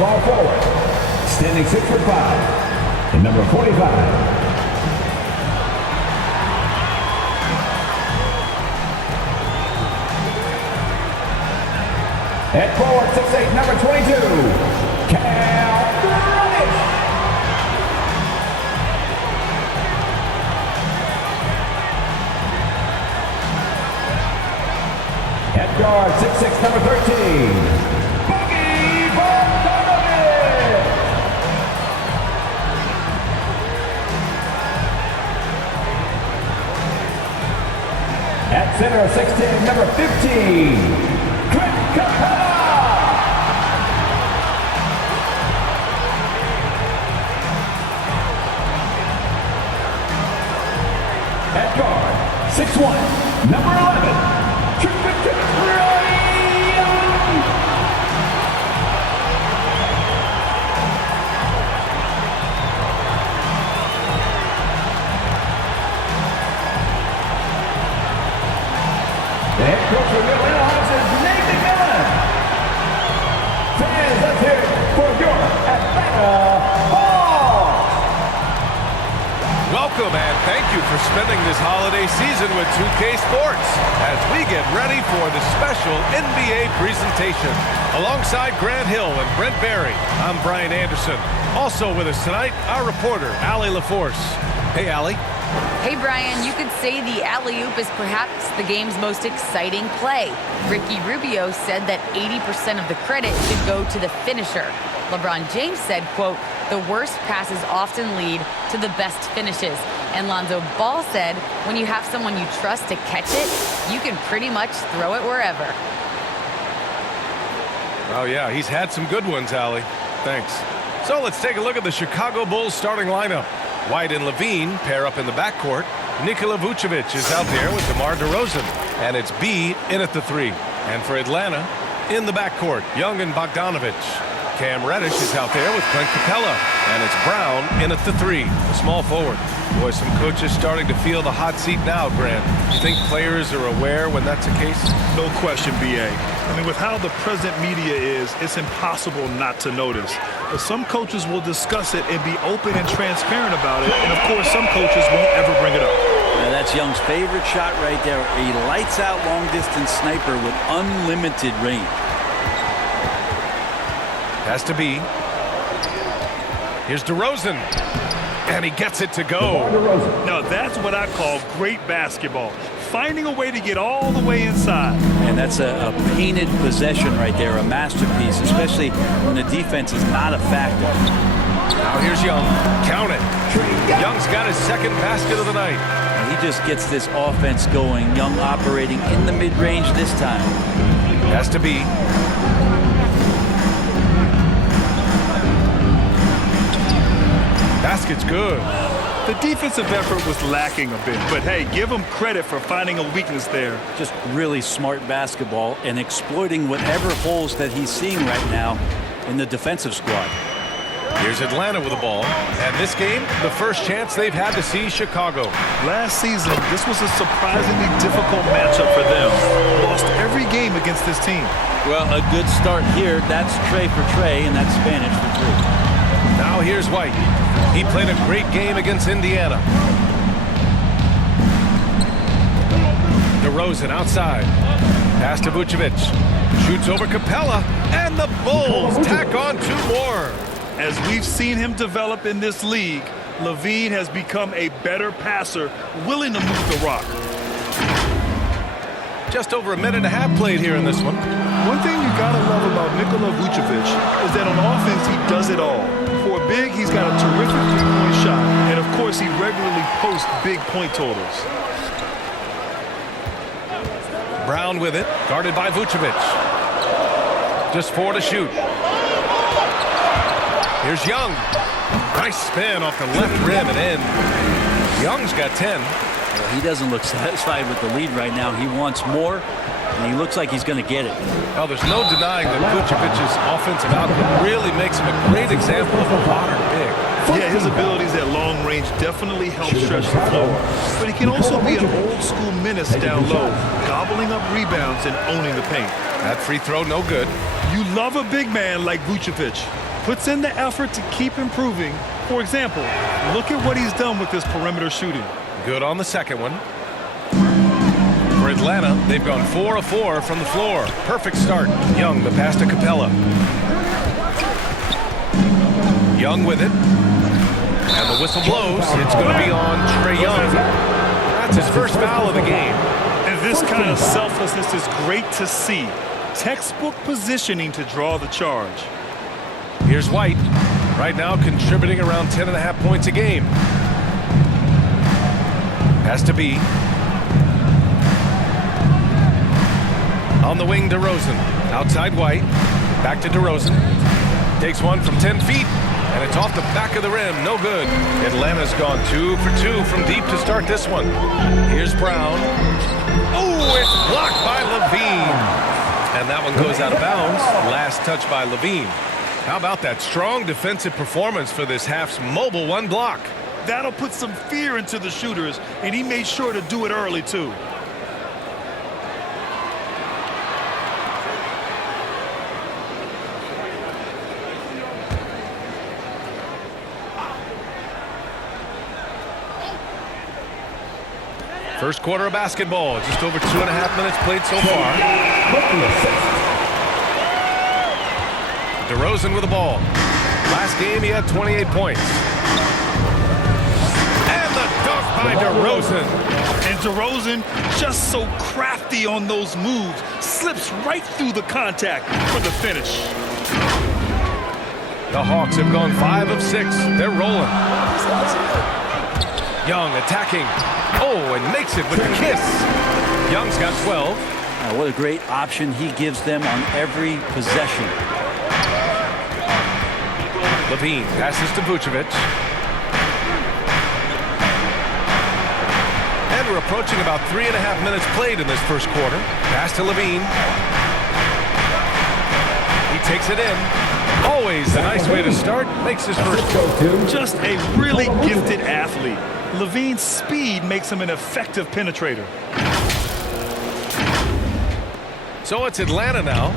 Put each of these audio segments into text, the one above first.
small forward. Standing 6'5", and number 45. At forward, 6'8", number 22, Cam Reddish. At guard, 6'6", number 13, Boogie Bogdanovic. At center, 6'10", number 15, Clint Capella. At guard, 6'1", number 11, Trae Young. The head coach for the Atlanta Hawks is Nathan Millen. Fans, let's hear it for your Atlanta Hawks. Welcome and thank you for spending this holiday season with 2K Sports as we get ready for the special NBA presentation. Alongside Grant Hill and Brent Barry, I'm Brian Anderson. Also with us tonight, our reporter, Allie LaForce. Hey, Allie. Hey, Brian, you could say the alley-oop is perhaps the game's most exciting play. Ricky Rubio said that 80% of the credit should go to the finisher. LeBron James said, quote, the worst passes often lead to the best finishes. And Lonzo Ball said, when you have someone you trust to catch it, you can pretty much throw it wherever. Oh, yeah, he's had some good ones, Allie. Thanks. So let's take a look at the Chicago Bulls starting lineup. White and Levine pair up in the backcourt. Nikola Vucevic is out there with DeMar DeRozan. And it's B in at the 3. And for Atlanta, in the backcourt, Young and Bogdanovic. Cam Reddish is out there with Clint Capella. And it's Brown in at the 3, the small forward. Boy, some coaches starting to feel the hot seat now, Grant. You think players are aware when that's the case? No question, B.A. I mean, with how the present media is, it's impossible not to notice. But some coaches will discuss it and be open and transparent about it. And, of course, some coaches won't ever bring it up. Now, that's Young's favorite shot right there. A lights-out long-distance sniper with unlimited range. Has to be. Here's DeRozan. And he gets it to go. Now, that's what I call great basketball. Finding a way to get all the way inside. And that's a painted possession right there, a masterpiece, especially when the defense is not a factor. Now here's Young. Count it. Young's got his second basket of the night. And he just gets this offense going. Young operating in the mid-range this time. Has to be. Basket's good. The defensive effort was lacking a bit, but hey, give him credit for finding a weakness there. Just really smart basketball and exploiting whatever holes that he's seeing right now in the defensive squad. Here's Atlanta with the ball, and this game, the first chance they've had to see Chicago. Last season, this was a surprisingly difficult matchup for them. Lost every game against this team. Well, a good start here. That's Trae for Trae, and that's Spanish for 3. Now here's White. He played a great game against Indiana. DeRozan outside. Pass to Vucevic. Shoots over Capella, and the Bulls tack on 2 more. As we've seen him develop in this league, Levine has become a better passer, willing to move the rock. Just over a minute and a half played here in this one. One thing you gotta love about Nikola Vucevic is that on offense, he does it all. For a big, he's got a terrific three-point shot, and of course, he regularly posts big point totals. Brown with it, guarded by Vucevic. Just 4 to shoot. Here's Young. Nice spin off the left rim and in. Young's got 10. Well, he doesn't look satisfied with the lead right now. He wants more, and he looks like he's going to get it. Well, there's no denying that Vucevic's offensive output really makes him a great example of a modern big. Yeah, his abilities at long range definitely help stretch the floor. But he can also be an old-school menace down low, gobbling up rebounds and owning the paint. That free throw, no good. You love a big man like Vucevic. Puts in the effort to keep improving. For example, look at what he's done with his perimeter shooting. Good on the second one. For Atlanta, they've gone 4 of 4 from the floor. Perfect start. Young, the pass to Capella. Young with it. And the whistle blows. It's going to be on Trae Young. That's his first foul of the game. And this kind of selflessness is great to see. Textbook positioning to draw the charge. Here's White. Right now contributing around 10.5 points a game. Has to be. On the wing, DeRozan. Outside White. Back to DeRozan. Takes one from 10 feet. And it's off the back of the rim. No good. Atlanta's gone 2 for 2 from deep to start this one. Here's Brown. Oh, it's blocked by LaVine. And that one goes out of bounds. Last touch by LaVine. How about that strong defensive performance for this half's mobile one block? That'll put some fear into the shooters, and he made sure to do it early, too. First quarter of basketball. Just over 2.5 minutes played so far. DeRozan with the ball. Last game, he had 28 points. And the dunk by DeRozan. And DeRozan, just so crafty on those moves, slips right through the contact for the finish. The Hawks have gone 5 of 6. They're rolling. Young attacking. Oh, and makes it with a kiss. Young's got 12. What a great option he gives them on every possession. LaVine passes to Vucevic. And we're approaching about 3.5 minutes played in this first quarter. Pass to LaVine. He takes it in. Always a nice way to start. Makes his first go-to. Just a really gifted athlete. LaVine's speed makes him an effective penetrator. So it's Atlanta now.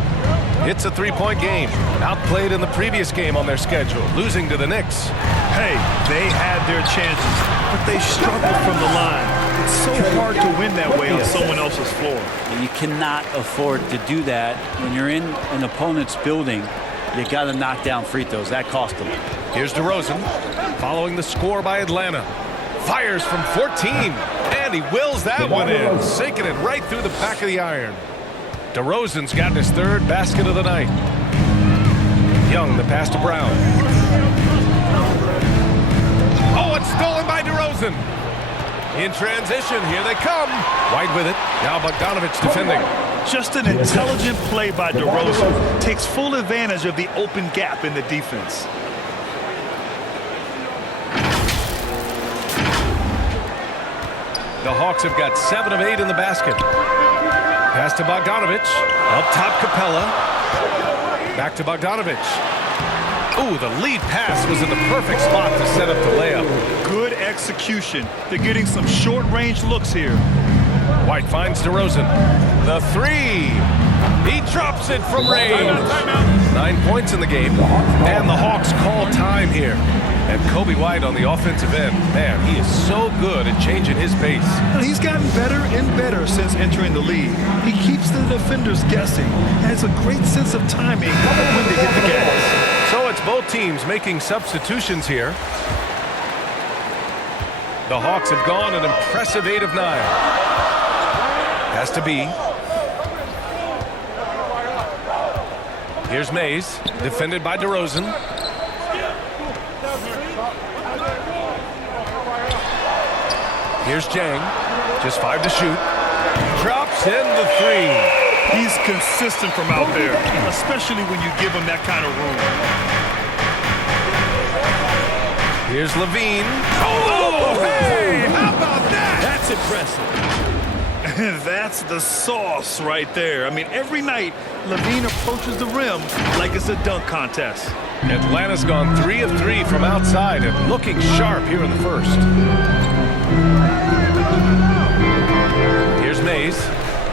It's a 3-point game. Outplayed in the previous game on their schedule, losing to the Knicks. Hey, they had their chances, but they struggled from the line. It's so hard to win that way on someone else's floor. You cannot afford to do that when you're in an opponent's building. You got to knock down free throws. That cost them. Here's DeRozan, following the score by Atlanta. Fires from 14, and he wills that one in, sinking it right through the back of the iron. DeRozan's gotten his third basket of the night. Young, the pass to Brown. Oh, it's stolen by DeRozan. In transition, here they come. White with it. Now Bogdanovic defending. Just an intelligent play by DeRozan. Takes full advantage of the open gap in the defense. The Hawks have got 7 of 8 in the basket. Pass to Bogdanovic. Up top, Capella. Back to Bogdanovic. Ooh, the lead pass was in the perfect spot to set up the layup. Good execution. They're getting some short-range looks here. White finds DeRozan. The 3. He drops it from range. 9 points in the game. And the Hawks call time here. And Kobe White on the offensive end. Man, he is so good at changing his pace. He's gotten better and better since entering the league. He keeps the defenders guessing. Has a great sense of timing of when to hit the gas. So it's both teams making substitutions here. The Hawks have gone an impressive 8 of 9. Has to be. Here's Mays, defended by DeRozan. Here's Jang, just 5 to shoot. Drops in the 3. He's consistent from out there, especially when you give him that kind of room. Here's LaVine. Oh, hey, how about that? That's impressive. That's the sauce right there. I mean, every night, LaVine approaches the rim like it's a dunk contest. Atlanta's gone 3 of 3 from outside and looking sharp here in the first. Here's Mays.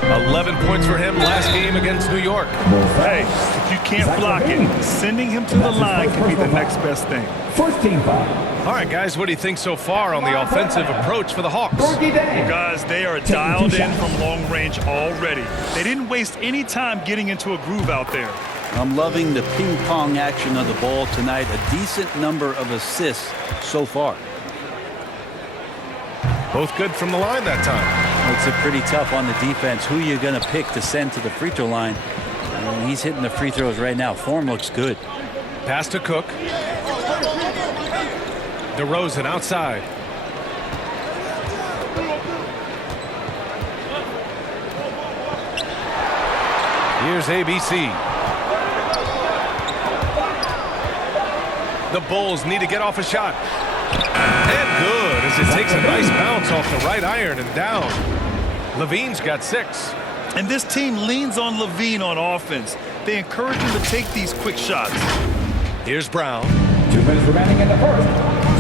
11 points for him last game against New York. Hey, if you can't block it, sending him to the line can be the next best thing. First team foul. All right, guys, what do you think so far on the offensive approach for the Hawks? Fergie Day. Guys, they are dialed in from long range already. They didn't waste any time getting into a groove out there. I'm loving the ping pong action of the ball tonight. A decent number of assists so far. Both good from the line that time. Makes it pretty tough on the defense. Who you going to pick to send to the free throw line? And he's hitting the free throws right now. Form looks good. Pass to Cook. DeRozan outside. Here's ABC. The Bulls need to get off a shot. And good as it takes a nice bounce off the right iron and down. Levine's got 6. And this team leans on Levine on offense. They encourage him to take these quick shots. Here's Brown. 2 minutes remaining in the first.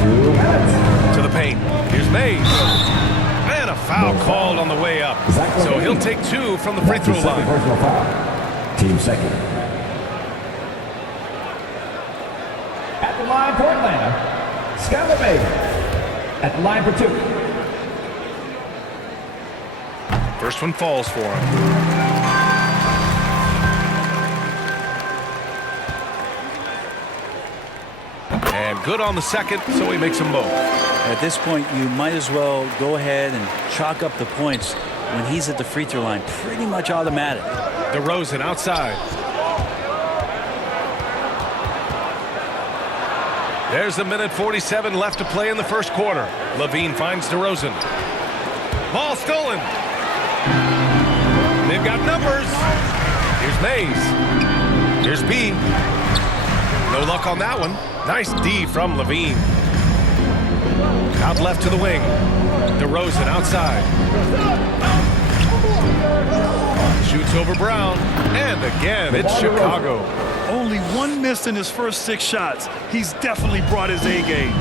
2 minutes. To the paint. Here's Mays. And a foul called on the way up. So he'll take 2 from the free throw line. Personal foul. Team second. At the line for Atlanta, Skylar Mays. At the line for 2. First one falls for him. And good on the second, so he makes them both. At this point, you might as well go ahead and chalk up the points when he's at the free throw line. Pretty much automatic. DeRozan outside. There's a minute 47 left to play in the first quarter. Levine finds DeRozan. Ball stolen. They've got numbers. Here's Mays. Here's B. No luck on that one. Nice D from Levine. Out left to the wing. DeRozan outside. Shoots over Brown. And again, it's Chicago. Only 1 miss in his first 6 shots. He's definitely brought his A game.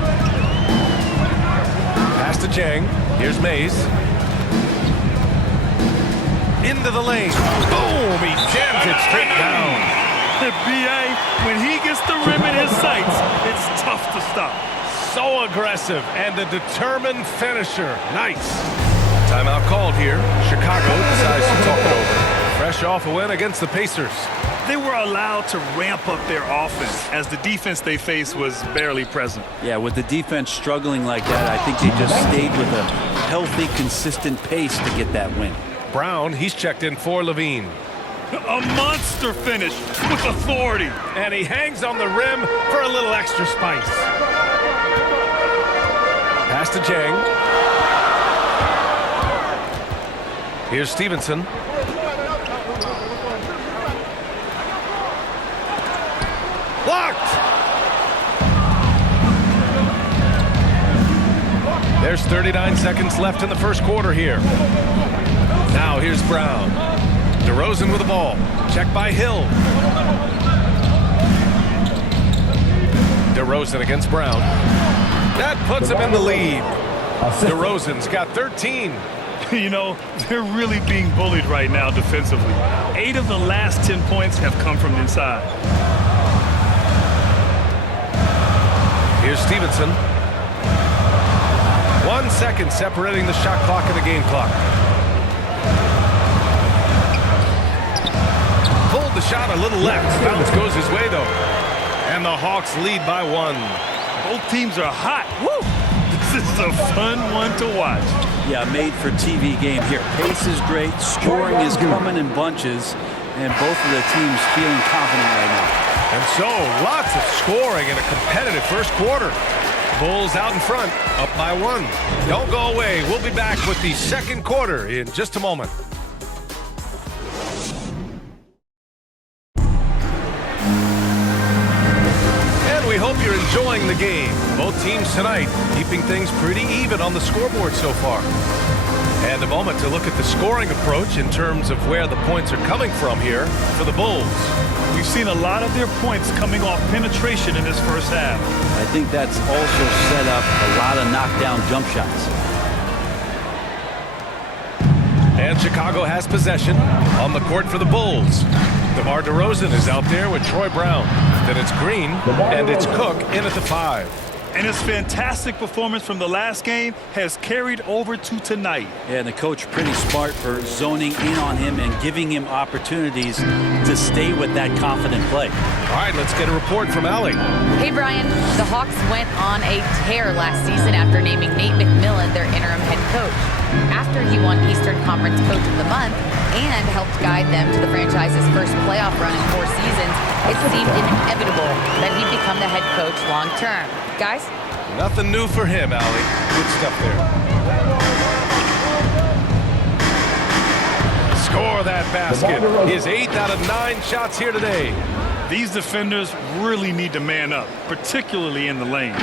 Pass to Chang. Here's Mays. Into the lane. Boom! He jams it straight down. B.A., when he gets the rim in his sights, it's tough to stop. So aggressive and a determined finisher. Nice. Timeout called here. Chicago decides to talk it over. Fresh off a win against the Pacers. They were allowed to ramp up their offense as the defense they faced was barely present. Yeah, with the defense struggling like that, I think they just stayed with a healthy, consistent pace to get that win. Brown, he's checked in for Levine. A monster finish with authority. And he hangs on the rim for a little extra spice. Pass to Chang. Here's Stevenson. Blocked! There's 39 seconds left in the first quarter here. Now here's Brown. DeRozan with the ball. Checked by Hill. DeRozan against Brown. That puts him in the lead. DeRozan's got 13. You know, they're really being bullied right now defensively. 8 of the last 10 points have come from inside. Here's Stevenson. 1 second separating the shot clock and the game clock. Pulled the shot a little left. Bounce goes his way, though. And the Hawks lead by 1. Both teams are hot. Woo! This is a fun one to watch. Yeah, made for TV game here. Pace is great. Scoring is coming in bunches. And both of the teams feeling confident right now. And so, lots of scoring in a competitive first quarter. Bulls out in front, up by 1. Don't go away. We'll be back with the second quarter in just a moment. And we hope you're enjoying the game. Both teams tonight keeping things pretty even on the scoreboard so far. And a moment to look at the scoring approach in terms of where the points are coming from here for the Bulls. We've seen a lot of their points coming off penetration in this first half. I think that's also set up a lot of knockdown jump shots. And Chicago has possession on the court for the Bulls. DeMar DeRozan is out there with Troy Brown. Then it's Green, and it's Cook in at the 5. And his fantastic performance from the last game has carried over to tonight. Yeah, and the coach pretty smart for zoning in on him and giving him opportunities to stay with that confident play. All right, let's get a report from Allie. Hey, Brian. The Hawks went on a tear last season after naming Nate McMillan their interim head coach. After he won Eastern Conference Coach of the Month and helped guide them to the franchise's first playoff run in 4 seasons, it seemed inevitable that he'd become the head coach long term. Guys? Nothing new for him, Allie. Good stuff there. Score that basket. His 8th out of 9 shots here today. These defenders really need to man up, particularly in the lane.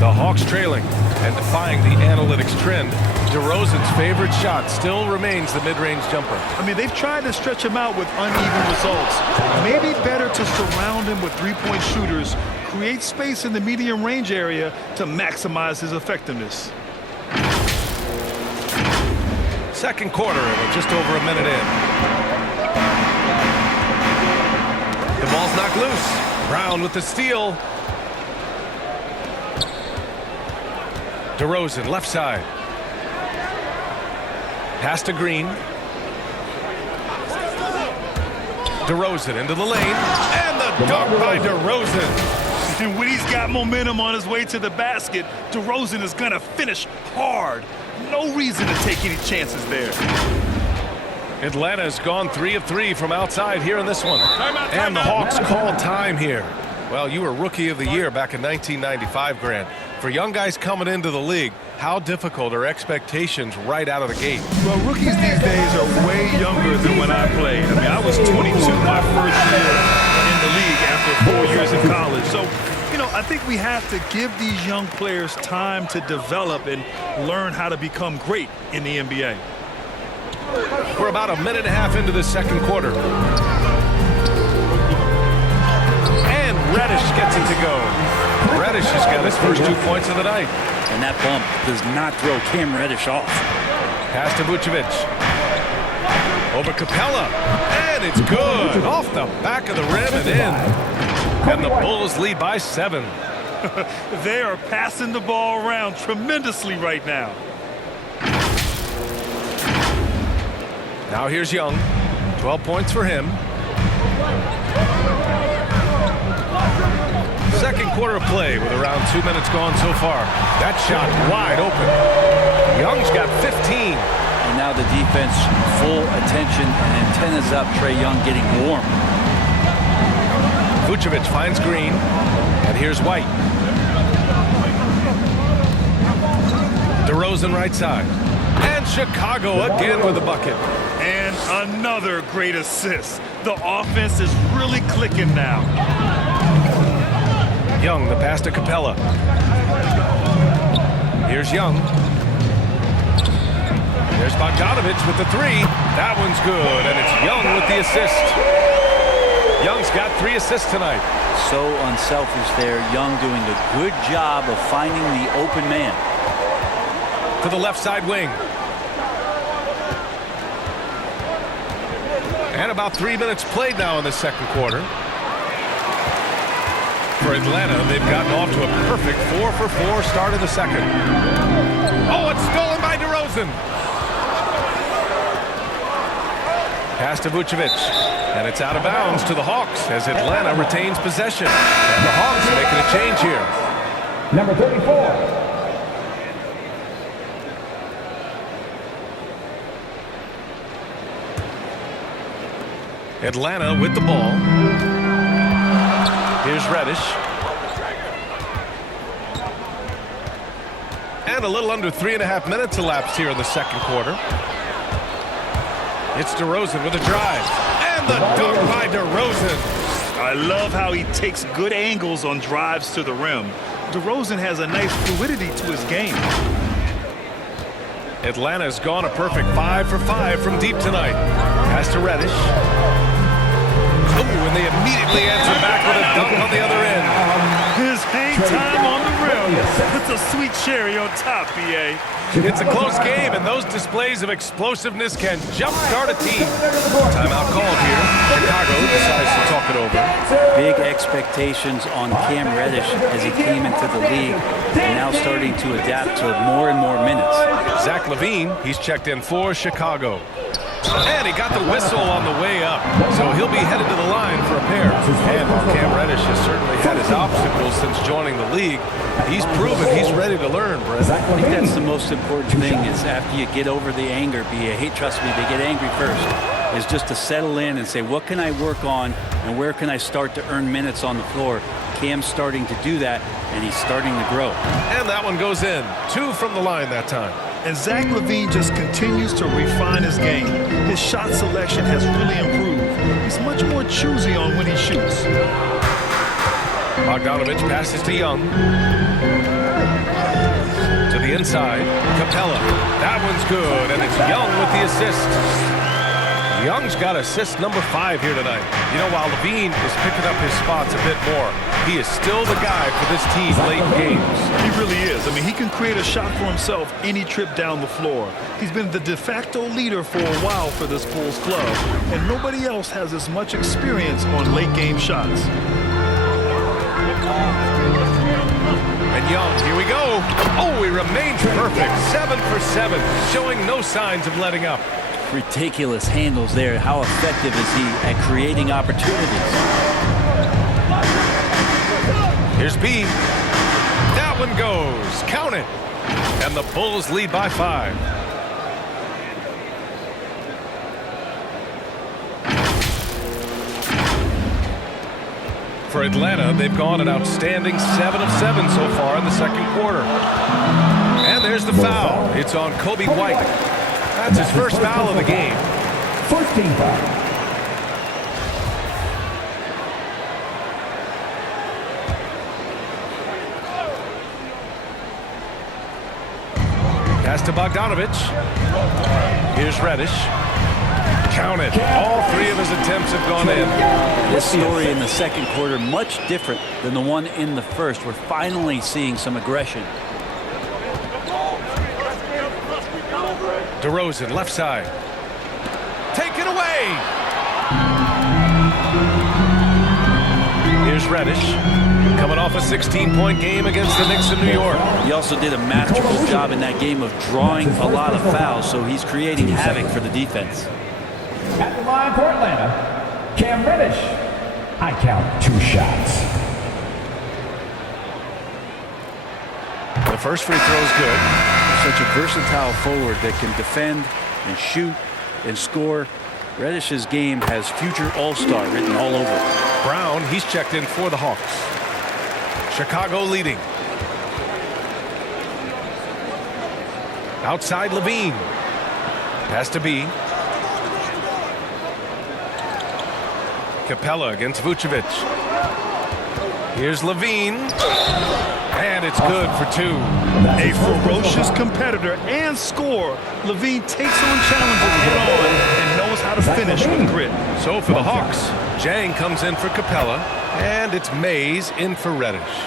The Hawks trailing and defying the analytics trend. DeRozan's favorite shot still remains the mid-range jumper. I mean, they've tried to stretch him out with uneven results. Maybe better to surround him with three-point shooters, create space in the medium range area to maximize his effectiveness. Second quarter, and we're just over a minute in. The ball's knocked loose. Brown with the steal. DeRozan, left side. Pass to Green. DeRozan into the lane. And the dunk by DeRozan. And when he's got momentum on his way to the basket, DeRozan is going to finish hard. No reason to take any chances there. Atlanta's gone 3 of 3 from outside here in this one. And the Hawks call time here. Well, you were Rookie of the Year back in 1995, Grant. For young guys coming into the league, how difficult are expectations right out of the gate? Well, rookies these days are way younger than when I played. I mean, I was 22 my first year in the league after 4 years in college. So, you know, I think we have to give these young players time to develop and learn how to become great in the NBA. We're about a minute and a half into the second quarter. And Reddish gets it to go. Reddish has got his first 2 points of the night. And that bump does not throw Cam Reddish off. Pass to Vucevic. Over Capella. And it's good. Off the back of the rim and in. And the Bulls lead by 7. They are passing the ball around tremendously right now. Now here's Young. 12 points for him. Second quarter of play with around 2 minutes gone so far. That shot wide open. Young's got 15. And now the defense full attention and antennas up. Trae Young getting warm. Vucevic finds Green. And here's White. DeRozan right side. And Chicago again with a bucket. And another great assist. The offense is really clicking now. Young, the pass to Capella. Here's Young. There's Bogdanovic with the 3. That one's good, and it's Young with the assist. Young's got 3 assists tonight. So unselfish there. Young doing a good job of finding the open man. To the left side wing. And about 3 minutes played now in the second quarter. For Atlanta, they've gotten off to a perfect 4 for 4 start in the second. Oh, it's stolen by DeRozan. Pass to Vucevic. And it's out of bounds to the Hawks as Atlanta retains possession. And the Hawks making a change here. Number 34. Atlanta with the ball. Here's Reddish. And a little under 3.5 minutes elapsed here in the second quarter. It's DeRozan with a drive. And the dunk by DeRozan. I love how he takes good angles on drives to the rim. DeRozan has a nice fluidity to his game. Atlanta's gone a perfect 5 for 5 from deep tonight. Pass to Reddish. Oh, and they immediately answer back with a dunk on the other end. His hang time on the rim. It's a sweet cherry on top, B.A. It's a close game, and those displays of explosiveness can jumpstart a team. Timeout called here. Chicago decides to talk it over. Big expectations on Cam Reddish as he came into the league and now starting to adapt to more and more minutes. Zach LaVine, he's checked in for Chicago. And he got the whistle on the way up, so he'll be headed to the line for a pair. And while Cam Reddish has certainly had his obstacles since joining the league, he's proven he's ready to learn, Brett. I think that's the most important thing is after you get over the anger, trust me, they get angry first, is just to settle in and say, what can I work on and where can I start to earn minutes on the floor? Cam's starting to do that, and he's starting to grow. And that one goes in. 2 from the line that time. And Zach LaVine just continues to refine his game. His shot selection has really improved. He's much more choosy on when he shoots. Bogdanovich passes to Young. To the inside, Capella. That one's good, and it's Young with the assist. Young's got assist number 5 here tonight. You know, while LaVine is picking up his spots a bit more, he is still the guy for this team late in games. He really is. I mean, he can create a shot for himself any trip down the floor. He's been the de facto leader for a while for this Bulls club, and nobody else has as much experience on late game shots. And Young, here we go. Oh, he remains perfect. 7 for 7, showing no signs of letting up. Ridiculous handles there. How effective is he at creating opportunities? Here's B. That one goes. Count it. And the Bulls lead by 5. For Atlanta, they've gone an outstanding 7 of 7 so far in the second quarter. And there's the foul. It's on Kobe White. That's his first foul of the game. 14 foul. Pass to Bogdanovich. Here's Reddish. Count it. All 3 of his attempts have gone in. This story in the second quarter much different than the one in the first. We're finally seeing some aggression. DeRozan, left side. Take it away. Here's Reddish. Coming off a 16-point game against the Knicks of New York. He also did a masterful job in that game of drawing a lot of fouls, so he's creating havoc for the defense. At the line for Atlanta, Cam Reddish. I count 2 shots. The first free throw is good. Such a versatile forward that can defend and shoot and score. Reddish's game has future all-star written all over it. Brown, he's checked in for the Hawks. Chicago leading. Outside LaVine. Pass to B. Capella against Vucevic. Here's LaVine. And it's good for 2. A ferocious competitor and scorer, LaVine takes on challenges head on and knows how to finish with grit. So for the Hawks, Jang comes in for Capella, and it's Mays in for Reddish.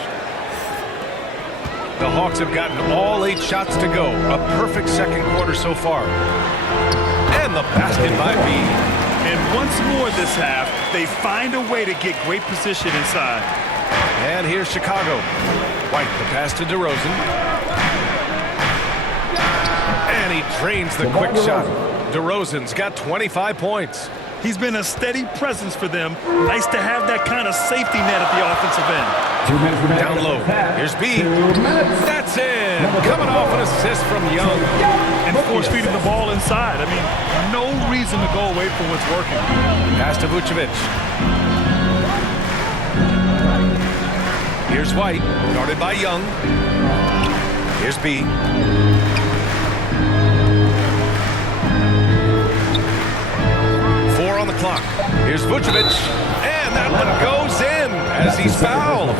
The Hawks have gotten all 8 shots to go. A perfect second quarter so far. And the basket by B. And once more this half, they find a way to get great position inside. And here's Chicago. White, the pass to DeRozan. And he drains the quick shot. DeRozan's got 25 points. He's been a steady presence for them. Nice to have that kind of safety net at the offensive end. 2 minutes remaining. Down low. Here's B. That's in. Coming off an assist from Young. And force feeding the ball inside. I mean, no reason to go away from what's working. Pass to Vucevic. Here's White, guarded by Young. Here's B. On the clock. Here's Vucevic, and that one goes in as he's fouled.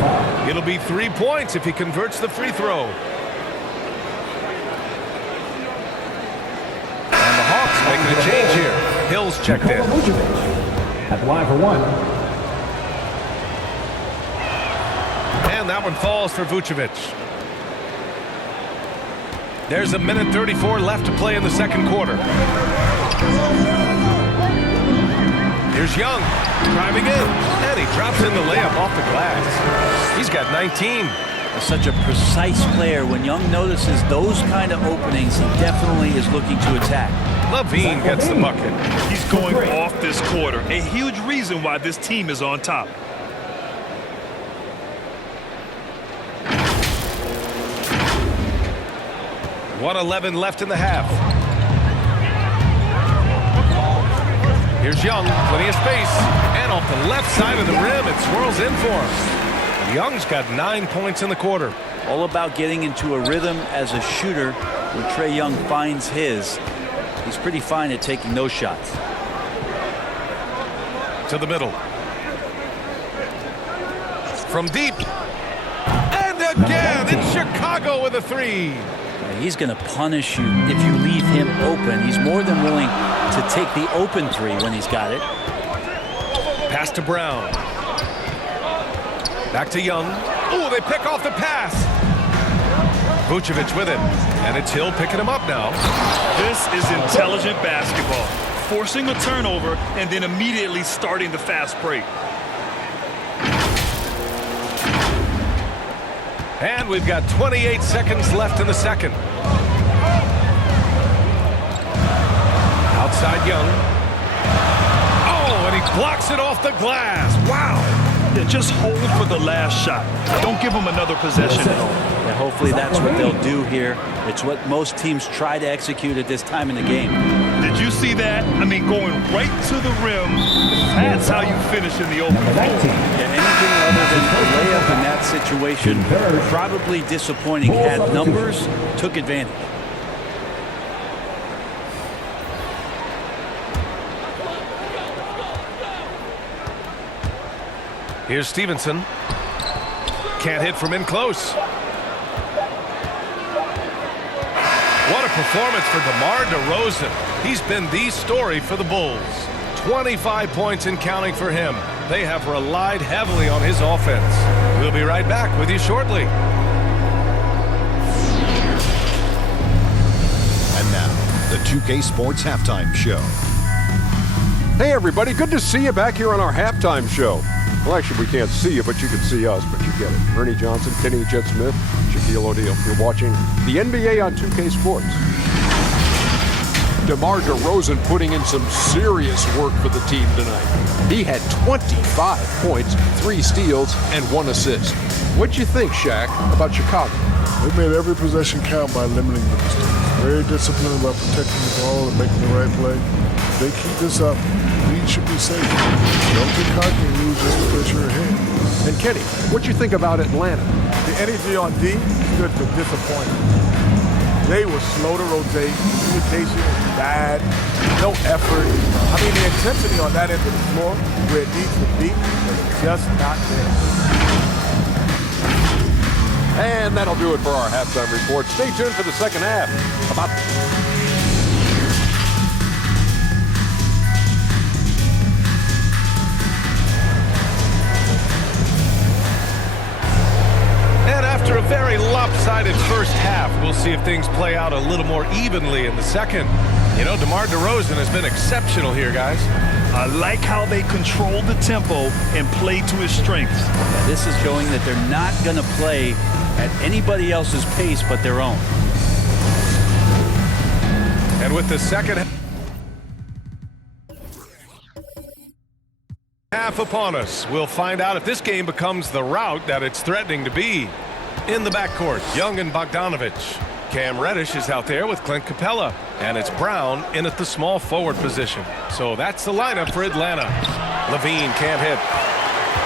It'll be 3 points if he converts the free throw. making a change here. Hill's checked in. Vucevic at the line for one. And that one falls for Vucevic. There's a minute 34 left to play in the second quarter. Here's Young, driving in, and he drops in the layup off the glass. He's got 19. Such a precise player. When Young notices those kind of openings, he definitely is looking to attack. LaVine gets the bucket. He's going off this quarter. A huge reason why this team is on top. .111 left in the half. Here's Young, plenty of space, and off the left side of the rim, it swirls in for him. Young's got 9 points in the quarter. All about getting into a rhythm as a shooter. When Trae Young finds his, he's pretty fine at taking those shots. To the middle. From deep. And again, it's Chicago with a three. He's going to punish you if you leave him open. He's more than willing to take the open three when he's got it. Pass to Brown. Back to Young. Oh, they pick off the pass. Vucevic with it. And it's Hill picking him up now. This is intelligent basketball. Forcing a turnover and then immediately starting the fast break. And we've got 28 seconds left in the second. Outside Young. Oh, and he blocks it off the glass. Wow. Yeah, just hold for the last shot. Don't give them another possession at all. Yeah, hopefully that's what they'll do here. It's what most teams try to execute at this time in the game. Did you see that? I mean, going right to the rim. That's how you finish in the open floor. Yeah, anything other than a layup in that situation, probably disappointing. Had numbers, took advantage. Here's Stevenson. Can't hit from in close. What a performance for DeMar DeRozan. He's been the story for the Bulls. 25 points and counting for him. They have relied heavily on his offense. We'll be right back with you shortly. And now, the 2K Sports Halftime Show. Hey, everybody. Good to see you back here on our halftime show. Well, actually, we can't see you, but you can see us, but you get it. Ernie Johnson, Kenny Jet Smith, Shaquille O'Neal. You're watching the NBA on 2K Sports. DeMar DeRozan putting in some serious work for the team tonight. He had 25 points, 3 steals, and 1 assist. What'd you think, Shaq, about Chicago? They made every possession count by limiting the mistakes. Very disciplined about protecting the ball and making the right play. If they keep this up, we should be safe. Don't get cocky and lose just because you're ahead. And Kenny, what'd you think about Atlanta? The energy on D stood for disappointment. They were slow to rotate. Communication was bad. No effort. I mean, the intensity on that end of the floor where it needs to be is just not there. And that'll do it for our halftime report. Stay tuned for the second half. And after a very lopsided first half, we'll see if things play out a little more evenly in the second. You know, DeMar DeRozan has been exceptional here, guys. I like how they control the tempo and play to his strengths. Yeah, this is showing that they're not going to play at anybody else's pace but their own. And with the second half upon us, we'll find out if this game becomes the rout that it's threatening to be. In the backcourt, Young and Bogdanovich. Cam Reddish is out there with Clint Capella. And it's Brown in at the small forward position. So that's the lineup for Atlanta. LaVine can't hit.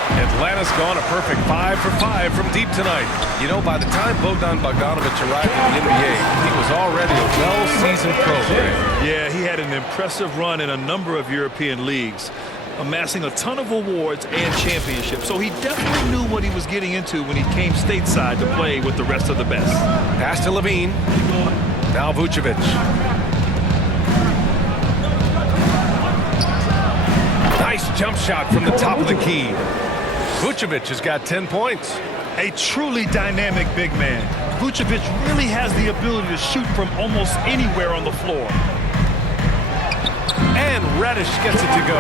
Atlanta's gone a perfect 5 for 5 from deep tonight. You know, by the time Bogdan Bogdanovich arrived in the NBA, he was already a well-seasoned pro player. Yeah, he had an impressive run in a number of European leagues, amassing a ton of awards and championships. So he definitely knew what he was getting into when he came stateside to play with the rest of the best. Pass to LaVine. Now Vucevic. jump shot from the top of the key. Vucevic has got 10 points. A truly dynamic big man. Vucevic really has the ability to shoot from almost anywhere on the floor. And Reddish gets it to go.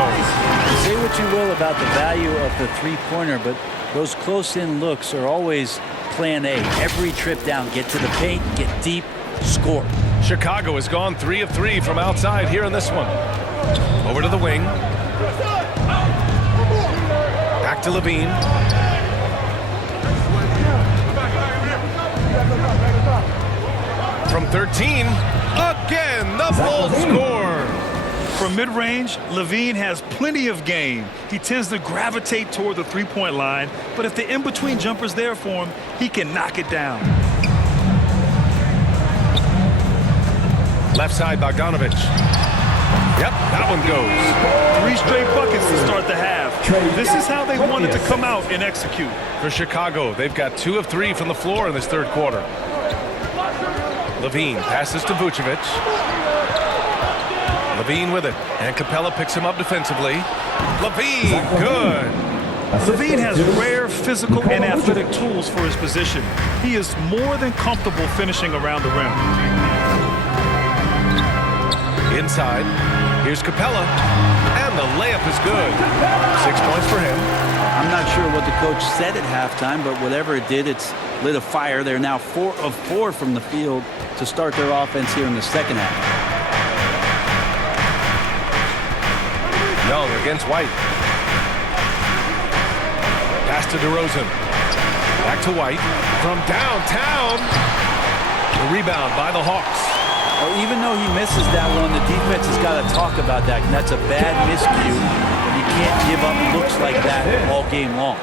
Say what you will about the value of the three-pointer, but those close-in looks are always plan A. Every trip down, get to the paint, get deep, score. Chicago has gone 3 of 3 from outside here in this one. Over to the wing. Back to Levine. From 13, again, the Bulls score. From mid-range, Levine has plenty of game. He tends to gravitate toward the three-point line, but if the in-between jumper's there for him, he can knock it down. Left side, Bogdanovic. Yep, that one goes. 3 straight buckets to start the half. This is how they wanted to come out and execute. For Chicago, they've got 2 of 3 from the floor in this third quarter. Levine passes to Vucevic. Levine with it, and Capella picks him up defensively. Levine, good. Levine has rare physical and athletic tools for his position. He is more than comfortable finishing around the rim. Inside, here's Capella, and the layup is good. 6 points for him. I'm not sure what the coach said at halftime, but whatever it did, it's lit a fire. They're now 4 of 4 from the field to start their offense here in the second half. Young against White. Pass to DeRozan. Back to White. From downtown. The rebound by the Hawks. Well, even though he misses that one, the defense has got to talk about that. And that's a bad miscue. You can't give up looks like that all game long.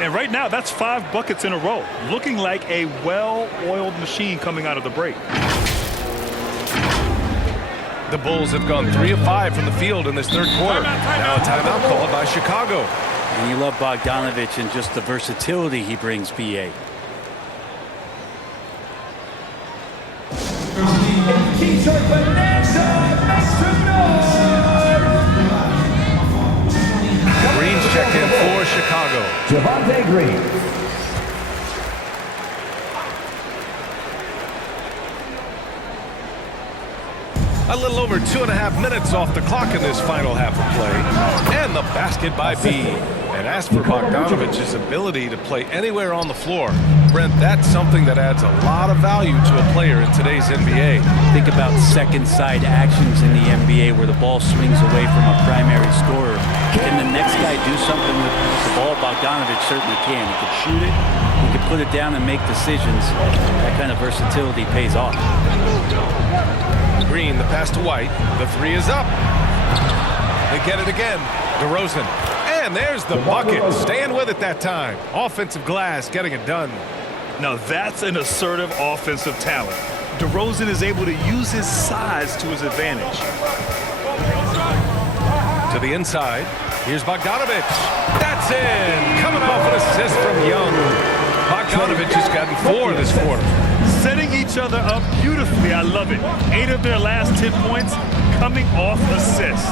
And right now, that's 5 buckets in a row. Looking like a well-oiled machine coming out of the break. The Bulls have gone 3 of 5 from the field in this third quarter. Now a timeout called by Chicago. And you love Bogdanovic and just the versatility he brings, BA. Green's checked in for Chicago. Javonte Green. A little over 2.5 minutes off the clock in this final half of play. And the basket by B. And as for Bogdanovic's ability to play anywhere on the floor, Brent, that's something that adds a lot of value to a player in today's NBA. Think about second side actions in the NBA where the ball swings away from a primary scorer. Can the next guy do something with the ball? Bogdanovic certainly can. He could shoot it. He could put it down and make decisions. That kind of versatility pays off. Green, the pass to White. The 3 is up. They get it again. DeRozan. And there's the bucket. Staying with it that time. Offensive glass, getting it done. Now that's an assertive offensive talent. DeRozan is able to use his size to his advantage. To the inside. Here's Bogdanovic. That's in. Coming off an assist from Young. Bogdanovic has gotten 4 this quarter. Setting each other up beautifully. I love it. 8 of their last 10 points coming off assists.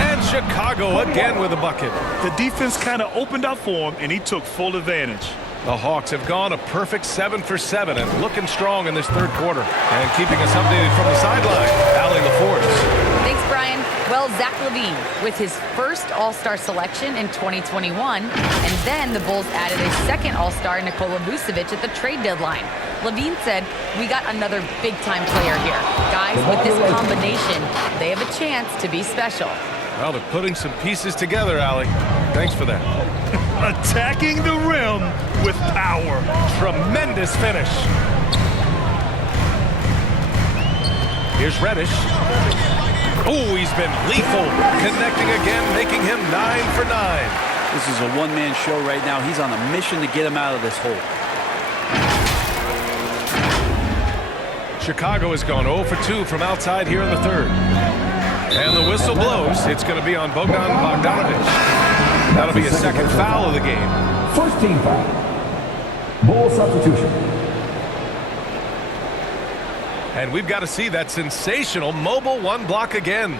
And Chicago again with a bucket. The defense kind of opened up for him, and he took full advantage. The Hawks have gone a perfect 7 for 7 and looking strong in this third quarter. And keeping us updated from the sideline, Allie LaForce. Thanks, Brian. Well, Zach LaVine with his first All-Star selection in 2021, and then the Bulls added a second All-Star, Nikola Vucevic, at the trade deadline. LaVine said, "We got another big-time player here. Guys, with this combination, they have a chance to be special." Well, they're putting some pieces together, Allie. Thanks for that. Attacking the rim with power. Tremendous finish. Here's Reddish. Oh, he's been lethal. Connecting again, making him 9 for 9. This is a one-man show right now. He's on a mission to get him out of this hole. Chicago has gone 0 for 2 from outside here in the third. And the whistle blows. It's going to be on Bogdan Bogdanovic. That'll be a second foul of the game. First team foul. Bull substitution. And we've got to see that sensational mobile 1 block again.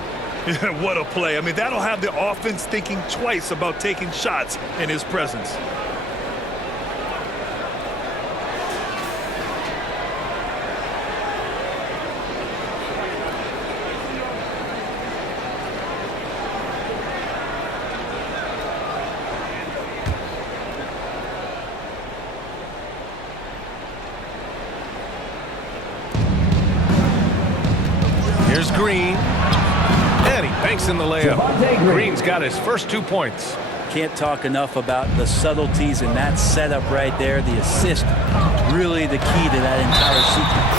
What a play. I mean, that'll have the offense thinking twice about taking shots in his presence. Here's Green. And he banks in the layup. Green's got his first 2 points. Can't talk enough about the subtleties in that setup right there. The assist, really the key to that entire sequence.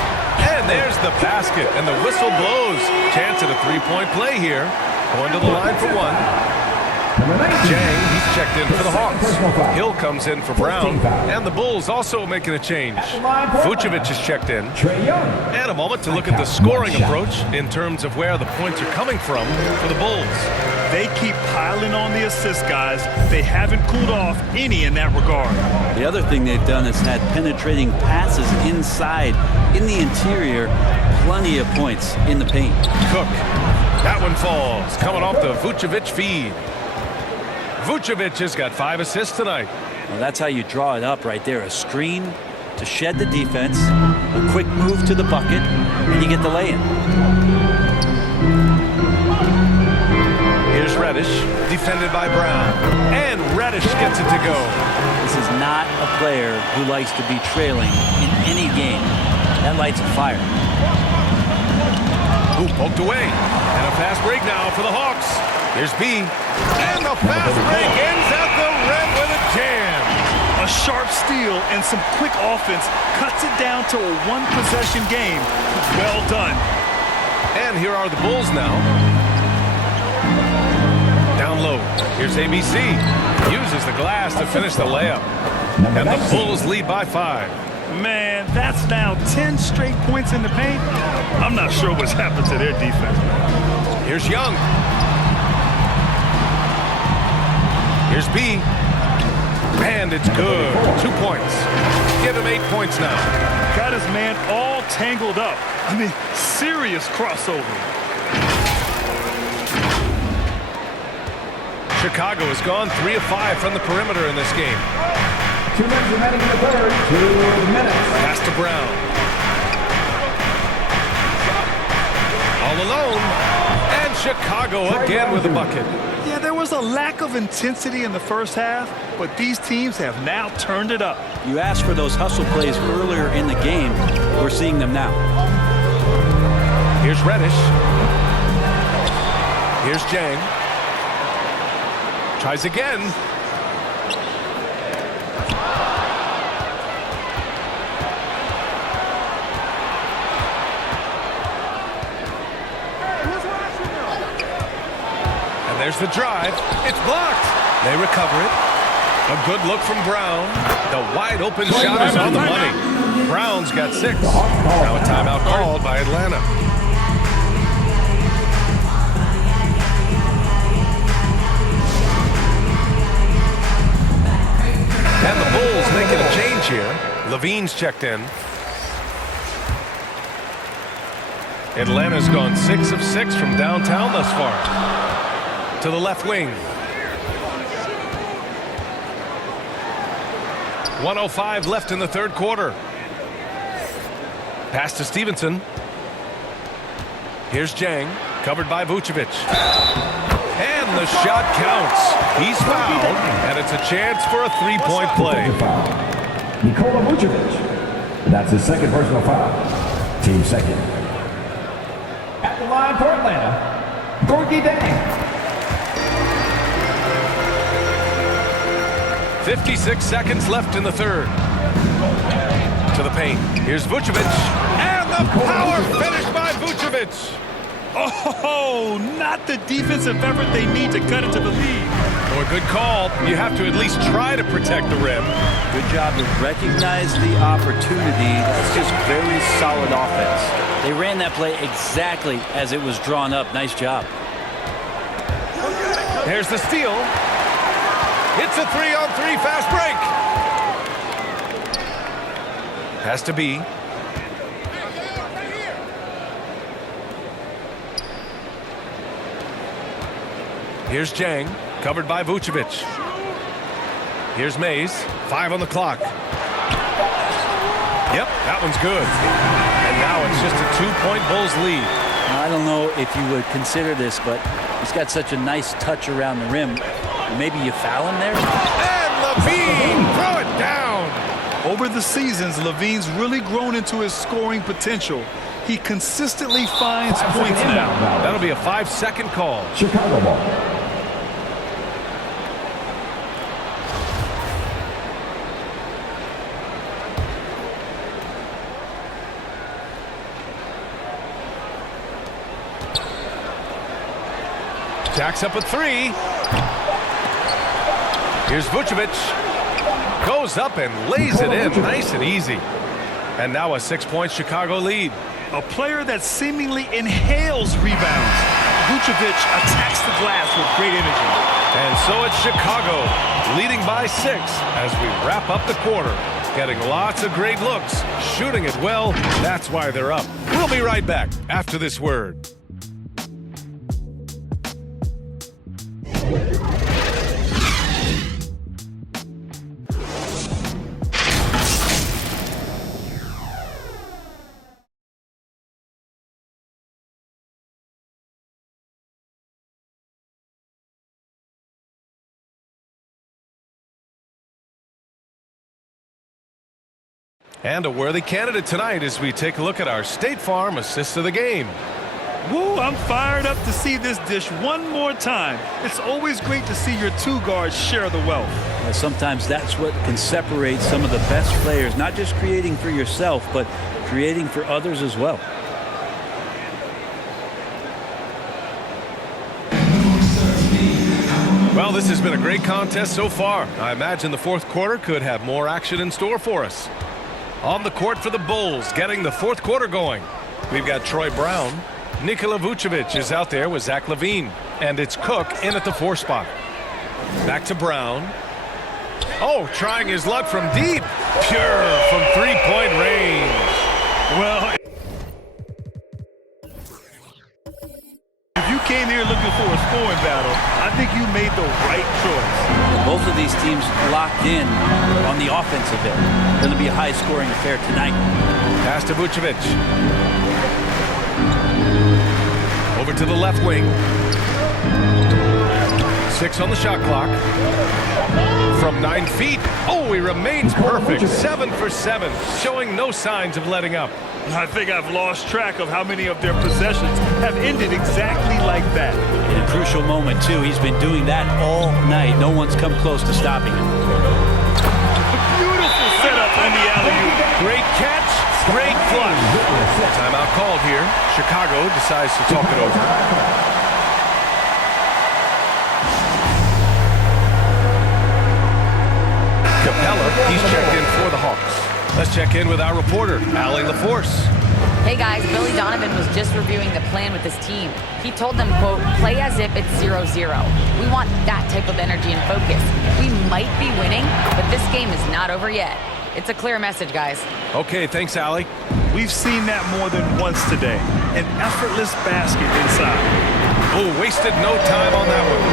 And there's the basket, and the whistle blows. Chance at a three-point play here. Going to the line for one. Jang, he's checked in for the Hawks. Hill comes in for Brown. And the Bulls also making a change. Vucevic is checked in. And a moment to look at the scoring approach in terms of where the points are coming from for the Bulls. They keep piling on the assist, guys. They haven't cooled off any in that regard. The other thing they've done is had penetrating passes inside, in the interior, plenty of points in the paint. Cook. That one falls, coming off the Vucevic feed. Vucevic has got 5 assists tonight. Well, that's how you draw it up right there. A screen to shed the defense, a quick move to the bucket, and you get the lay-in. Here's Reddish, defended by Brown. And Reddish gets it to go. This is not a player who likes to be trailing in any game. That lights a fire. Ooh, poked away. And a fast break now for the Hawks. Here's B. And the fast break ends at the rim with a jam. A sharp steal and some quick offense cuts it down to a one-possession game. Well done. And here are the Bulls now. Down low. Here's ABC. Uses the glass to finish the layup. And the Bulls lead by 5. Man, that's now 10 straight points in the paint. I'm not sure what's happened to their defense. Here's Young. Here's B. And it's good. 2 points. Give him 8 points now. Got his man all tangled up. I mean, serious crossover. Chicago has gone 3 of 5 from the perimeter in this game. 2 minutes remaining in the third. 2 minutes. Pass to Brown. All alone. And Chicago again with a bucket. Yeah, there was a lack of intensity in the first half, but these teams have now turned it up. You asked for those hustle plays earlier in the game. We're seeing them now. Here's Reddish. Here's Jang. Tries again. There's the drive. It's blocked. They recover it. A good look from Brown. The wide open shot is on the money. Brown's got 6. Now a timeout called by Atlanta. And the Bulls making a change here. Levine's checked in. Atlanta's gone 6 of 6 from downtown thus far. To the left wing. 1:05 left in the third quarter. Pass to Stevenson. Here's Jang, covered by Vucevic. And the shot counts. He's fouled, and it's a chance for a 3-point play. Nikola Vucevic. That's his second personal foul. Team second. At the line for Atlanta, Gorgui Dieng. 56 seconds left in the third. To the paint. Here's Vucevic. And the power finish by Vucevic. Oh, not the defensive effort they need to cut into the lead. Oh, a good call. You have to at least try to protect the rim. Good job to recognize the opportunity. It's just very solid offense. They ran that play exactly as it was drawn up. Nice job. There's the steal. It's a 3-on-3 fast break. Has to be. Here's Jang, covered by Vucevic. Here's Mays, 5 on the clock. Yep, that one's good. And now it's just a 2-point Bulls lead. I don't know if you would consider this, but he's got such a nice touch around the rim. Maybe you foul him there? And LaVine, throw it down. Over the seasons, LaVine's really grown into his scoring potential. He consistently finds points now. That'll be a 5-second call. Chicago ball. Jacks up a 3. Here's Vucevic. Goes up and lays it in nice and easy. And now a 6-point Chicago lead. A player that seemingly inhales rebounds. Vucevic attacks the glass with great energy. And so it's Chicago leading by 6 as we wrap up the quarter. Getting lots of great looks, shooting it well. That's why they're up. We'll be right back after this word. And a worthy candidate tonight as we take a look at our State Farm assist of the game. Woo, I'm fired up to see this dish one more time. It's always great to see your two guards share the wealth. Sometimes that's what can separate some of the best players, not just creating for yourself, but creating for others as well. Well, this has been a great contest so far. I imagine the fourth quarter could have more action in store for us. On the court for the Bulls, getting the fourth quarter going. We've got Troy Brown. Nikola Vucevic is out there with Zach LaVine. And it's Cook in at the 4 spot. Back to Brown. Oh, trying his luck from deep. Pure from 3-point range. Well, if you came here looking for a scoring battle, I think you made the right choice. Both of these teams locked in on the offensive end. Going to be a high-scoring affair tonight. Pass to Vucevic. Over to the left wing. 6 on the shot clock. From 9 feet. Oh, he remains perfect. 7 for 7. Showing no signs of letting up. I think I've lost track of how many of their possessions have ended exactly like that. In a crucial moment, too. He's been doing that all night. No one's come close to stopping him. Beautiful setup on the alley-oop. Great catch, great flush. Timeout called here. Chicago decides to talk it over. Capella, he's checked in for the Hawks. Let's check in with our reporter, Allie LaForce. Hey guys, Billy Donovan was just reviewing the plan with his team. He told them, quote, play as if it's 0-0. We want that type of energy and focus. We might be winning, but this game is not over yet. It's a clear message, guys. Okay, thanks, Allie. We've seen that more than once today. An effortless basket inside. Oh, wasted no time on that one.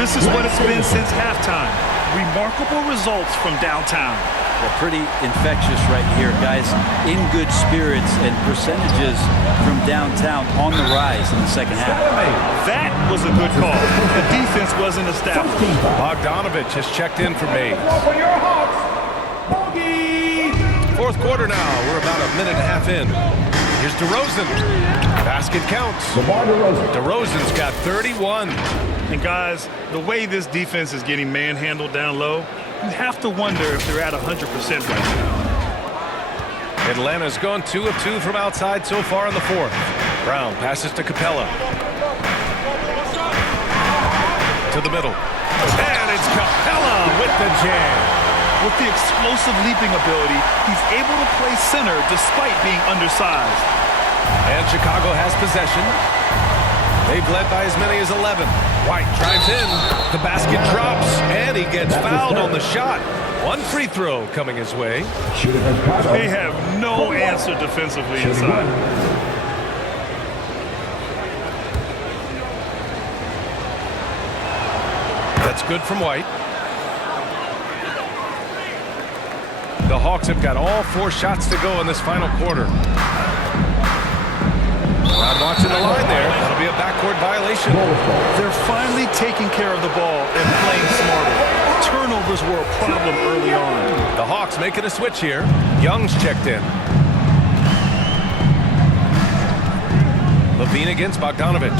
This is what it's been since halftime. Remarkable results from downtown. They're pretty infectious right here, guys. In good spirits and percentages from downtown on the rise in the second half. That was a good call. The defense wasn't established. Bogdanovich has checked in for Mays. Fourth quarter now. We're about a minute and a half in. Here's DeRozan. Basket counts. DeRozan's got 31. And guys, the way this defense is getting manhandled down low, you have to wonder if they're at 100% right now. Atlanta's gone 2 of 2 from outside so far in the fourth. Brown passes to Capella. To the middle. And it's Capella with the jam. With the explosive leaping ability, he's able to play center despite being undersized. And Chicago has possession. They've led by as many as 11. White drives in. The basket drops, and he gets fouled on the shot. One free throw coming his way. They have no answer defensively inside. good from White. The Hawks have got all 4 shots to go in this final quarter. Not watching the line there. That'll be a backcourt violation. They're finally taking care of the ball and playing smarter. Turnovers were a problem early on. The Hawks making a switch here. Young's checked in. Levine against Bogdanovich.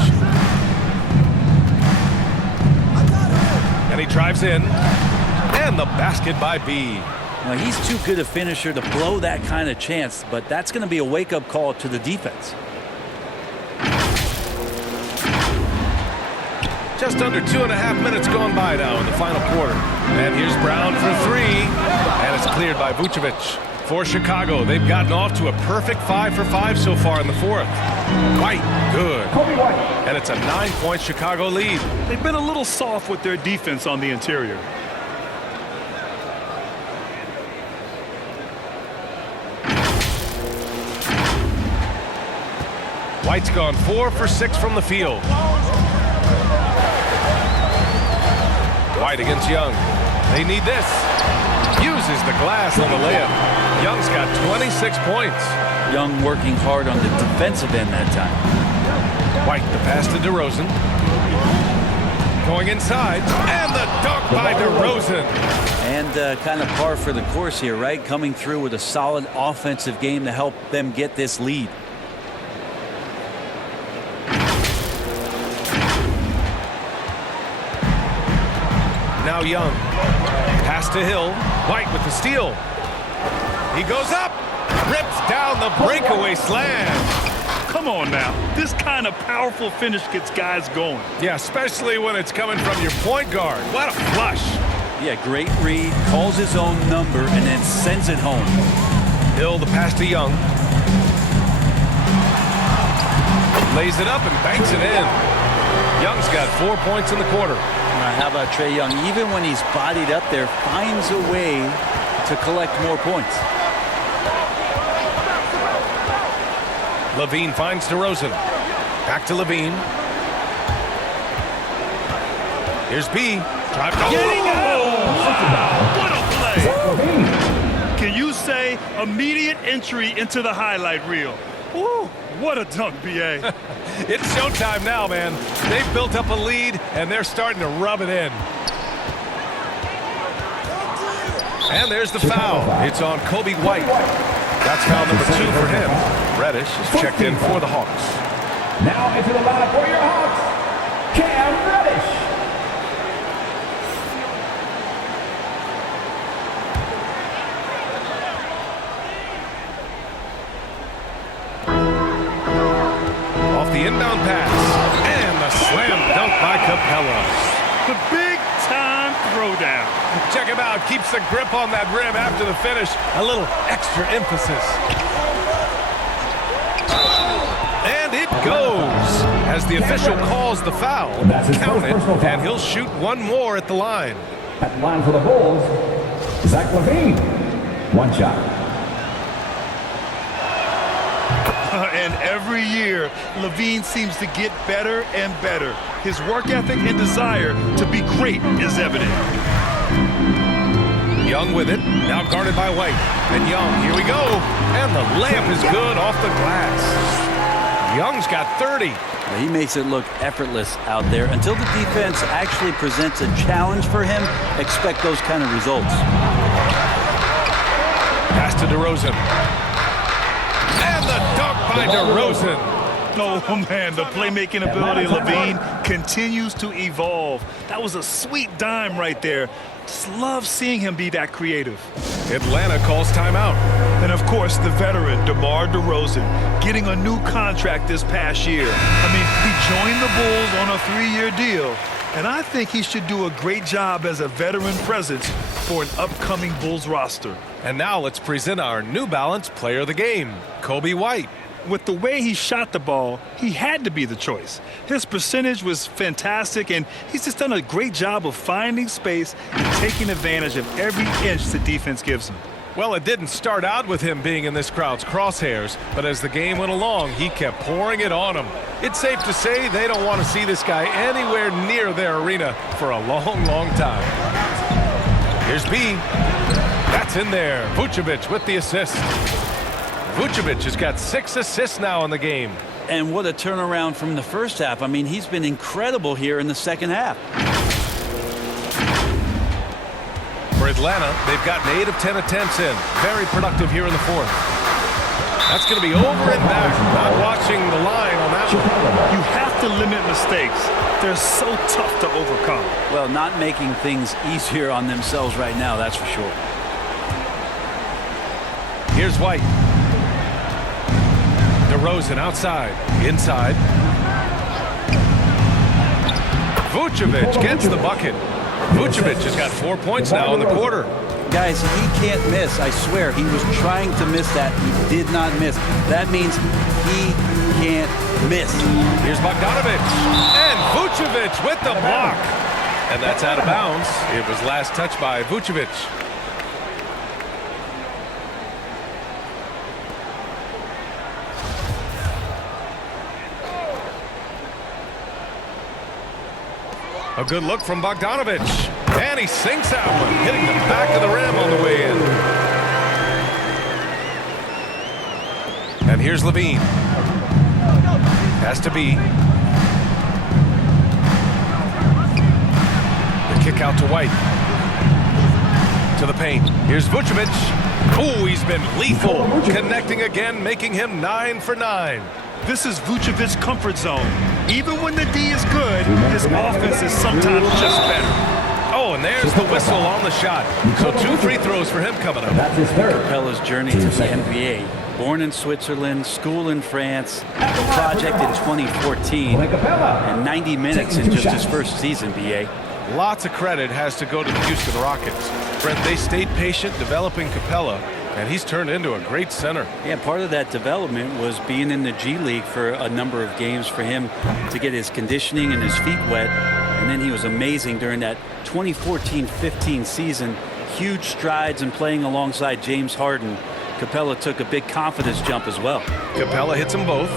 And he drives in. And the basket by B. Now, he's too good a finisher to blow that kind of chance, but that's going to be a wake-up call to the defense. Just under 2.5 minutes gone by now in the final quarter. And here's Brown for 3. And it's cleared by Vucevic. For Chicago, they've gotten off to a perfect 5 for 5 so far in the 4th. White, good. Kobe White. And it's a 9-point Chicago lead. They've been a little soft with their defense on the interior. White's gone 4 for 6 from the field. White against Young. They need this. Uses the glass on the layup. Young's got 26 points. Young working hard on the defensive end that time. White, the pass to DeRozan. Going inside. And the dunk by DeRozan. And kind of par for the course here, right? Coming through with a solid offensive game to help them get this lead. Now Young. Pass to Hill. White with the steal. He goes up. Rips down the breakaway slam. Come on now. This kind of powerful finish gets guys going. Yeah, especially when it's coming from your point guard. What a flush. Yeah, great read. Calls his own number and then sends it home. Hill, the pass to Young. Lays it up and banks it in. Young's got 4 points in the quarter. How about Trae Young? Even when he's bodied up there, finds a way to collect more points. Levine finds DeRozan. Back to Levine. Here's B. Drive. What a play! Can you say immediate entry into the highlight reel? Woo, what a dunk, B.A. It's showtime now, man. They've built up a lead, and they're starting to rub it in. And there's the foul. It's on Kobe White. That's foul number 2 for him. Reddish is checked in for the Hawks. Now into the lineup for your Hawks, Cam Reddish. Off the inbound pass. And the slam dunk by Capella. The big-time throwdown. Check him out. Keeps the grip on that rim after the finish. A little extra emphasis. And it goes. As the official calls the foul, count it, and he'll shoot one more at the line. At the line for the Bulls, Zach LaVine. 1 shot. And every year, Levine seems to get better and better. His work ethic and desire to be great is evident. Young with it, now guarded by White. And Young, here we go. And the layup is good off the glass. Young's got 30. He makes it look effortless out there. Until the defense actually presents a challenge for him, expect those kind of results. Pass to DeRozan. And the dunk by DeRozan. Oh, man, the playmaking ability of Levine continues to evolve. That was a sweet dime right there. Just love seeing him be that creative. Atlanta calls timeout. And, of course, the veteran, DeMar DeRozan, getting a new contract this past year. I mean, he joined the Bulls on a 3-year deal, and I think he should do a great job as a veteran presence for an upcoming Bulls roster. And now let's present our New Balance player of the game, Kobe White. With the way he shot the ball, he had to be the choice. His percentage was fantastic, and he's just done a great job of finding space and taking advantage of every inch the defense gives him. Well, it didn't start out with him being in this crowd's crosshairs, but as the game went along, he kept pouring it on them. It's safe to say they don't want to see this guy anywhere near their arena for a long, long time. Here's B. That's in there. Vucevic with the assist. Vucevic has got 6 assists now in the game. And what a turnaround from the first half. I mean, he's been incredible here in the second half. For Atlanta, they've gotten 8 of 10 attempts in. Very productive here in the fourth. That's going to be over and back. Not watching the line on that one. You have to limit mistakes. They're so tough to overcome. Well, not making things easier on themselves right now, that's for sure. Here's White. DeRozan outside. Inside. Vucevic gets the bucket. Vucevic has got 4 points now in the quarter. Guys, he can't miss. I swear, he was trying to miss that. He did not miss. That means he can't miss. Here's Bogdanovic. And Vucevic with the block. And that's out of bounds. It was last touched by Vucevic. A good look from Bogdanovic. And he sinks that one, hitting the back of the rim on the way in. And here's Levine. Has to be. The kick out to White. To the paint. Here's Vucevic. Oh, he's been lethal. Connecting again, making him 9 for 9. This is Vucevic's comfort zone. Even when the D is good, his offense is sometimes just better. Oh, and there's the whistle on the shot. So 2 free throws for him coming up. That's his third. Capella's journey to the NBA. Born in Switzerland, school in France, project in 2014, and 90 minutes in just his first season, BA. Lots of credit has to go to the Houston Rockets. Brent, they stayed patient developing Capella, and he's turned into a great center. Yeah, part of that development was being in the G League for a number of games for him to get his conditioning and his feet wet. And then he was amazing during that 2014-15 season. Huge strides in playing alongside James Harden. Capella took a big confidence jump as well. Capella hits them both.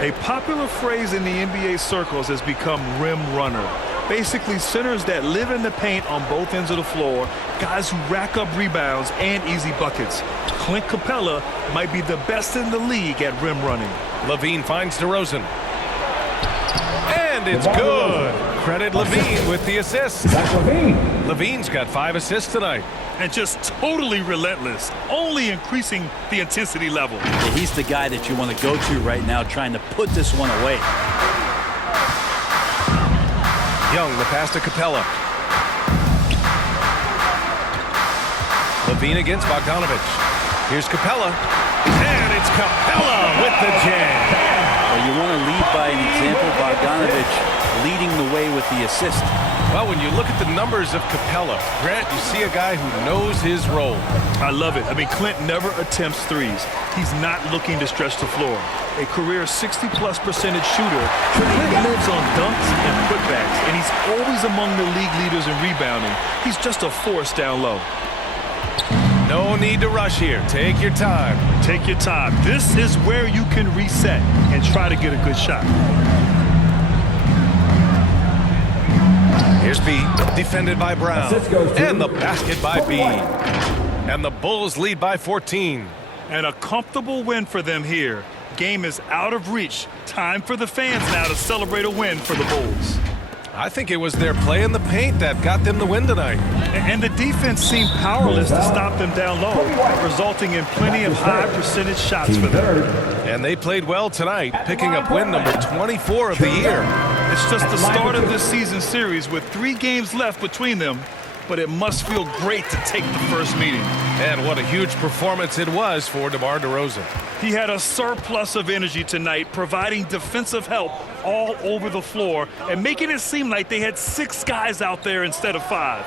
A popular phrase in the NBA circles has become rim runner. Basically, centers that live in the paint on both ends of the floor, guys who rack up rebounds and easy buckets. Clint Capella might be the best in the league at rim running. Levine finds DeRozan. And it's good. Credit Levine with the assist. Levine's got 5 assists tonight. And just totally relentless, only increasing the intensity level. Yeah, he's the guy that you want to go to right now trying to put this one away. Young, the pass to Capella. Levine against Bogdanovic. Here's Capella. And it's Capella with the jam. Well, you want to lead by an example. Bogdanovic leading the way with the assist. Well, when you look at the numbers of Capella, Grant, you see a guy who knows his role. I love it. I mean, Clint never attempts threes. He's not looking to stretch the floor. A career 60+% shooter, Clint lives on dunks and putbacks, and he's always among the league leaders in rebounding. He's just a force down low. No need to rush here. Take your time. Take your time. This is where you can reset and try to get a good shot. Here's B, defended by Brown, and the basket by B. And the Bulls lead by 14. And a comfortable win for them here. Game is out of reach. Time for the fans now to celebrate a win for the Bulls. I think it was their play in the paint that got them the win tonight. And the defense seemed powerless to stop them down low, resulting in plenty of high percentage shots for them. And they played well tonight, picking up win number 24 of the year. It's just the start of this season series with 3 games left between them, but it must feel great to take the first meeting. And what a huge performance it was for DeMar DeRozan. He had a surplus of energy tonight, providing defensive help all over the floor and making it seem like they had 6 guys out there instead of 5.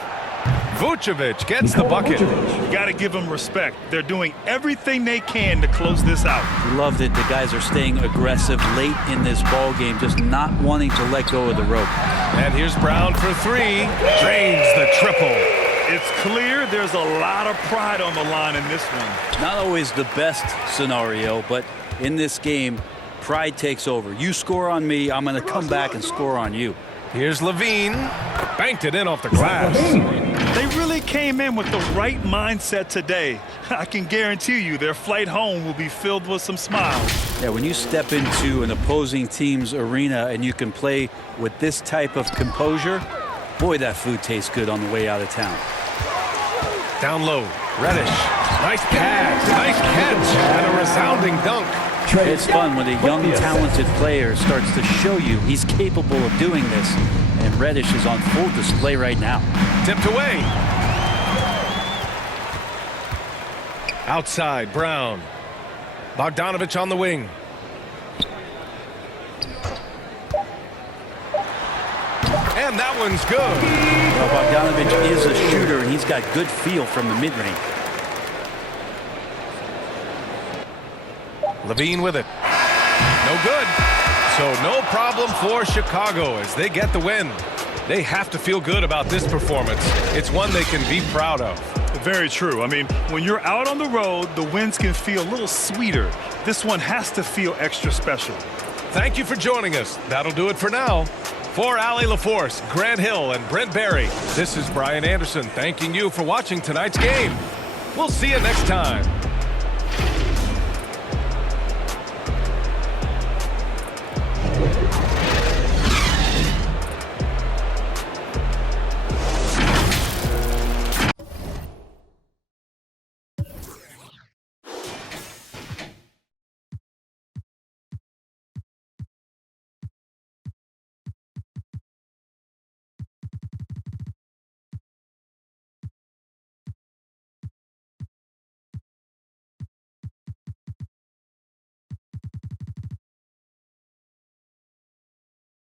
Vucevic gets the bucket. You got to give them respect. They're doing everything they can to close this out. Love that the guys are staying aggressive late in this ball game, just not wanting to let go of the rope. And here's Brown for 3. Drains the triple. It's clear there's a lot of pride on the line in this one. Not always the best scenario, but in this game, pride takes over. You score on me, I'm going to come back and score on you. Here's Levine. Banked it in off the glass. They really came in with the right mindset today. I can guarantee you their flight home will be filled with some smiles. Yeah, when you step into an opposing team's arena and you can play with this type of composure, boy, that food tastes good on the way out of town. Down low. Reddish. Nice pass. Nice catch. And a resounding dunk. It's fun when a young, talented player starts to show you he's capable of doing this. And Reddish is on full display right now. Tipped away. Outside, Brown. Bogdanovich on the wing. And that one's good. Well, Bogdanovich is a shooter, and he's got good feel from the mid-range. Levine with it. No good. So no problem for Chicago as they get the win. They have to feel good about this performance. It's one they can be proud of. Very true. I mean, when you're out on the road, the wins can feel a little sweeter. This one has to feel extra special. Thank you for joining us. That'll do it for now. For Allie LaForce, Grant Hill, and Brent Barry, this is Brian Anderson thanking you for watching tonight's game. We'll see you next time.